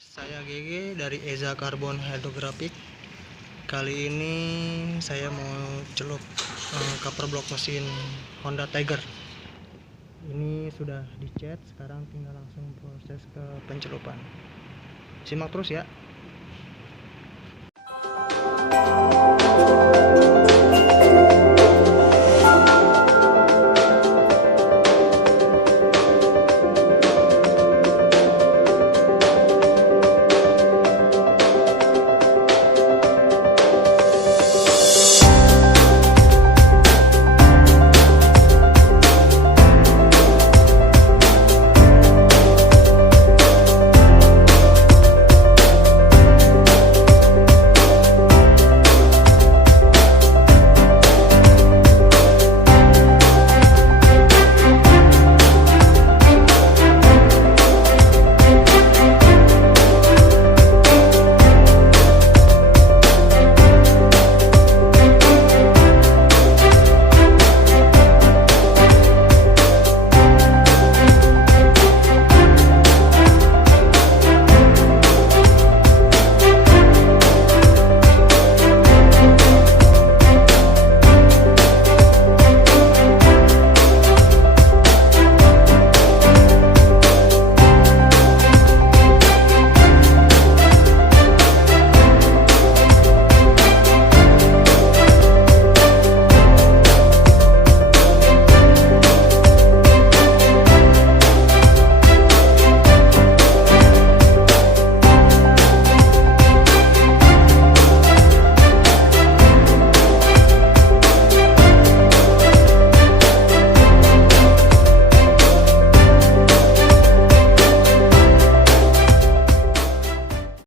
Saya GG dari EzaCarbon Hydrographics. Kali ini saya mau celup cover blok mesin Honda Tiger. Ini sudah dicat, sekarang tinggal langsung proses ke pencelupan. Simak terus ya.